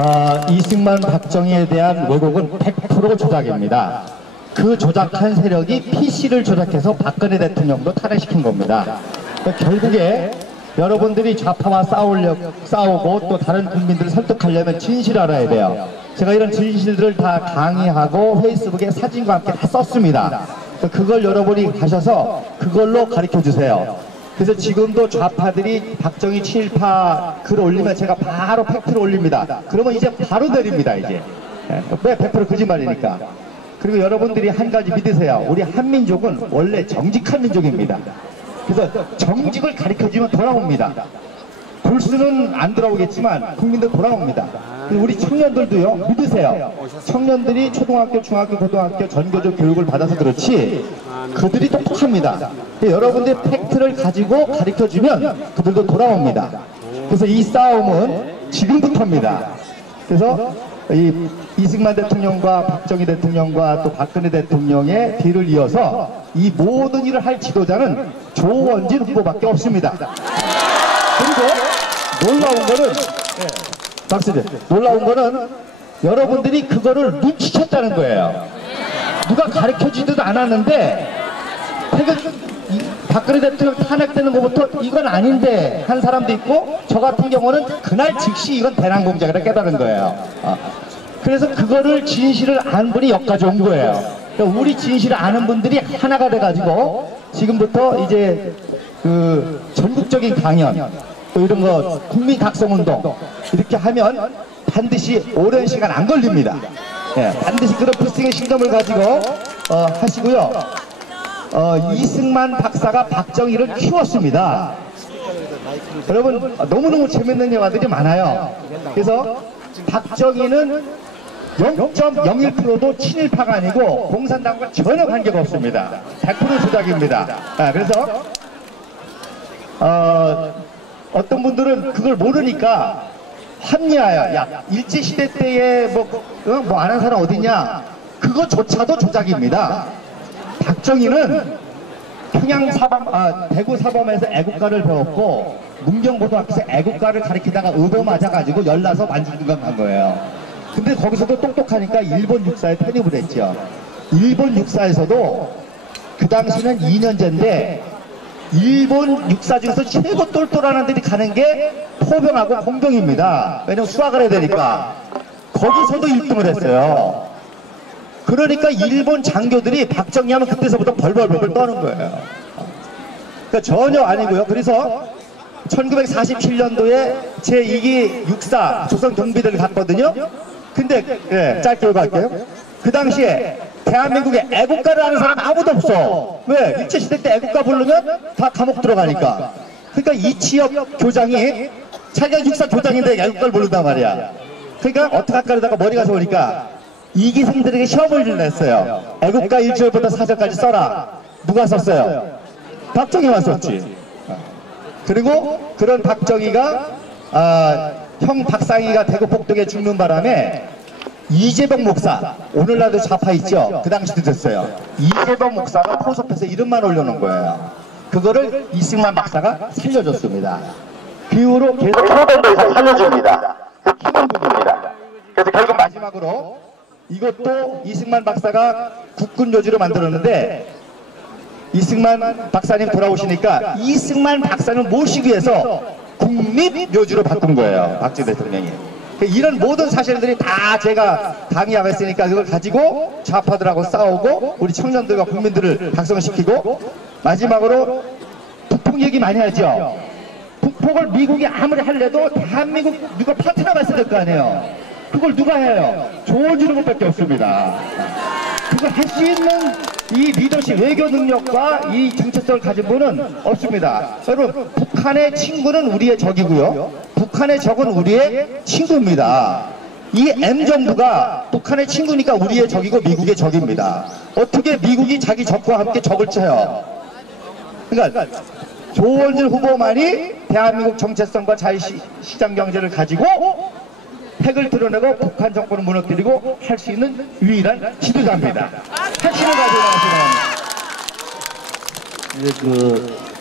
아, 이승만 박정희에 대한 왜곡은 100% 조작입니다. 그 조작한 세력이 PC를 조작해서 박근혜 대통령도 탈핵시킨 겁니다. 그러니까 결국에 여러분들이 좌파와 싸우려, 싸우고 또 다른 국민들을 설득하려면 진실을 알아야 돼요. 제가 이런 진실들을 다 강의하고 페이스북에 사진과 함께 다 썼습니다. 그러니까 그걸 여러분이 가셔서 그걸로 가르쳐 주세요. 그래서 지금도 좌파들이 박정희 친일파 글 올리면 제가 바로 팩트를 올립니다. 그러면 이제 바로 내립니다, 이제. 예, 왜100% 거짓말이니까. 그리고 여러분들이 한 가지 믿으세요. 우리 한민족은 원래 정직한 민족입니다. 그래서 정직을 가르쳐주면 돌아옵니다. 골수는 안 돌아오겠지만 국민들 돌아옵니다. 우리 청년들도요 믿으세요. 청년들이 초등학교, 중학교, 고등학교 전교조 교육을 받아서 그렇지 그들이 똑똑합니다. 근데 여러분들이 팩트를 가지고 가르쳐주면 그들도 돌아옵니다. 그래서 이 싸움은 지금부터입니다. 그래서 이 이승만 대통령과 박정희 대통령과 또 박근혜 대통령의 뒤를 이어서 이 모든 일을 할 지도자는 조원진 후보밖에 없습니다. 그리고 놀라운 거는 예, 박수들 놀라운 거는 여러분들이 그거를 눈치챘다는 거예요. 누가 가르쳐 주지도 않았는데 박근혜 대통령 탄핵되는 것부터 이건 아닌데 한 사람도 있고 저 같은 경우는 그날 즉시 이건 대남 공작이라 깨달은 거예요. 어. 그래서 그거를 진실을 안 분이 여기까지 온 거예요. 그러니까 우리 진실을 아는 분들이 하나가 돼가지고 지금부터 이제 그 전국적인 강연 또 이런 거 국민 각성운동 이렇게 하면 반드시 오랜 시간 안 걸립니다. 예, 반드시 그런 필승의 신념을 가지고 어, 하시고요. 어, 이승만 박사가 박정희를 키웠습니다. 여러분 너무너무 재밌는 영화들이 많아요. 그래서 박정희는 0.01%도 친일파가 아니고 공산당과 전혀 관계가 없습니다. 100% 조작입니다. 아, 그래서 어, 어떤 분들은 그걸 모르니까 합리화야. 야, 일제 시대 때에 뭐, 어, 뭐 아는 사람 어디냐? 그거조차도 조작입니다. 박정희는 평양 사범, 아, 대구 사범에서 애국가를 배웠고, 문경고등학교에서 애국가를 가리키다가 의도 맞아가지고 열나서 만주중간 간 거예요. 근데 거기서도 똑똑하니까 일본 육사에 편입을 했죠. 일본 육사에서도 그 당시는 2년제인데 일본 육사 중에서 최고 똘똘한 애들이 가는 게 포병하고 공병입니다. 왜냐면 수학을 해야 되니까. 거기서도 1등을 했어요. 그러니까 일본 장교들이 박정희 하면 그때서부터 벌벌벌벌 떠는 거예요. 그러니까 전혀 아니고요. 그래서 1947년도에 제2기 육사 조선 경비대를 갔거든요. 근데 예, 짧게 읽어갈게요. 그 당시에 대한민국에 애국가를 하는 사람 아무도 없어. 왜? 일제시대 때 애국가 부르면 다 감옥 들어가니까. 그러니까 이치혁 교장이 자기가 육사 교장인데 애국가를 부른단 말이야. 그러니까 어떻게 할까 하다가 머리가 좋으니까 이기생들에게 시험을 냈어요. 애국가 1절부터 4절까지 써라. 누가 썼어요? 박정희만 썼지. 그리고 그런 박정희가 아, 형 박상희가 대구 폭동에 죽는 바람에 이재병 목사 오늘날도 좌파 있죠? 그 당시도 됐어요. 이재병 목사가 포섭해서 이름만 올려놓은 거예요. 그거를 이승만 박사가 살려줬습니다. 그 이후로 계속 프로밴드 이상 살려줍니다. 그 기본 부분입니다. 그래서 결국 마지막으로 이것도 이승만 박사가 국군 요지로 만들었는데 이승만 박사님 돌아오시니까 이승만 박사님 모시기 위해서 국립 묘지로 바꾼 거예요. 박진 대통령이. 이런 모든 사실들이 다 제가 강의하고 했으니까 그걸 가지고 좌파들하고 싸우고 우리 청년들과 국민들을 각성시키고 마지막으로 북폭 얘기 많이 하죠. 북폭을 미국이 아무리 할래도 대한민국 누가 파트너가 있어야 될 거 아니에요. 그걸 누가 해요? 조어주는 것밖에 없습니다. 그걸 할 수 있는 이 리더십 외교 능력과 이 정체성을 가진 분은 없습니다. 여러분 북한의 친구는 우리의 적이고요. 북한의 적은 우리의 친구입니다. 이 M 정부가 북한의 친구니까 우리의 적이고 미국의 적입니다. 어떻게 미국이 자기 적과 함께 적을 쳐요? 그러니까 조원진 후보만이 대한민국 정체성과 자유시장 경제를 가지고 핵을 드러내고 북한 정권을 무너뜨리고 할 수 있는 유일한 지도자입니다. 핵심을 가지고 이제 그